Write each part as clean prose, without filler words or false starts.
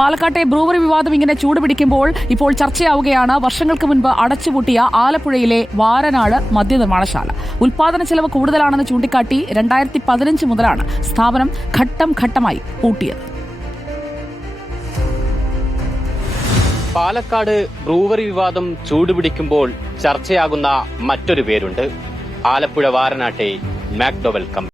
പാലക്കാട്ടെ ബ്രൂവറി വിവാദം ഇങ്ങനെ ചൂടുപിടിക്കുമ്പോൾ ഇപ്പോൾ ചർച്ചയാവുകയാണ് വർഷങ്ങൾക്ക് മുൻപ് അടച്ചുപൂട്ടിയ ആലപ്പുഴയിലെ വാരനാട് മദ്യനിർമ്മാണശാല. ഉൽപാദന ചെലവ് കൂടുതലാണെന്ന് ചൂണ്ടിക്കാട്ടി 2015 മുതലാണ് സ്ഥാപനം ഘട്ടം ഘട്ടമായി പൂട്ടിയത്. പാലക്കാട് ബ്രൂവറി വിവാദം ചൂടുപിടിക്കുമ്പോൾ ചർച്ചയാകുന്ന മറ്റൊരു പേരുണ്ട്. ആലപ്പുഴ വാരനാട്ടെ മാക്ഡൊവൽ കമ്പനി.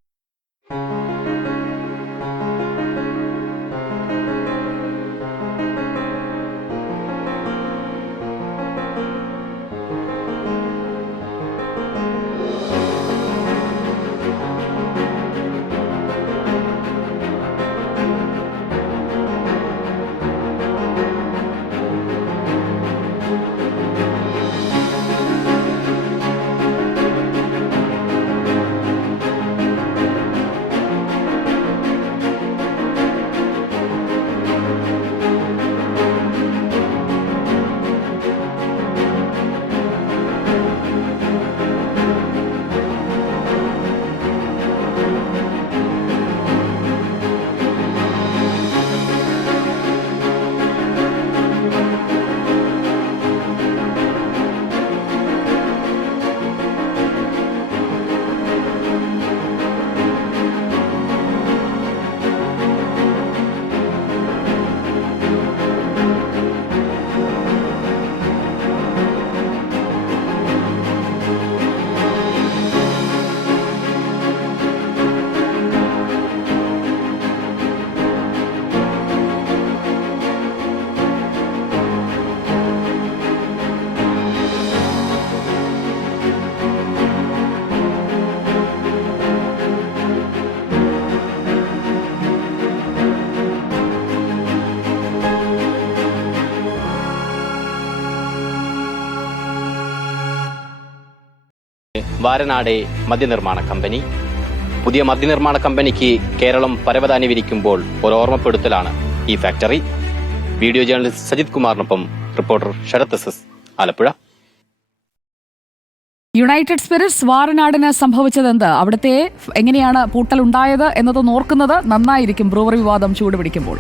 വാരനാട് മദ്യനിർമ്മാണ കമ്പനി. പുതിയ മദ്യനിർമ്മാണ കമ്പനിക്ക് കേരളം പരവതാനി വിരിക്കുമ്പോൾ ഒരു ഓർമ്മപ്പെടുത്തലാണ് ഈ ഫാക്ടറി. വീഡിയോ ജേർണലിസ്റ്റ് സജിത് കുമാറിനൊപ്പം reporter Sarath S, Alappuzha. United Spirits വാരനാടിന് സംഭവിച്ചതെന്ത്, അവിടുത്തെ എങ്ങനെയാണ് പൂട്ടലുണ്ടായത് എന്നതൊന്ന് ഓർക്കുന്നത് നന്നായിരിക്കും ബ്രൂവറി വിവാദം ചൂടുപിടിക്കുമ്പോൾ.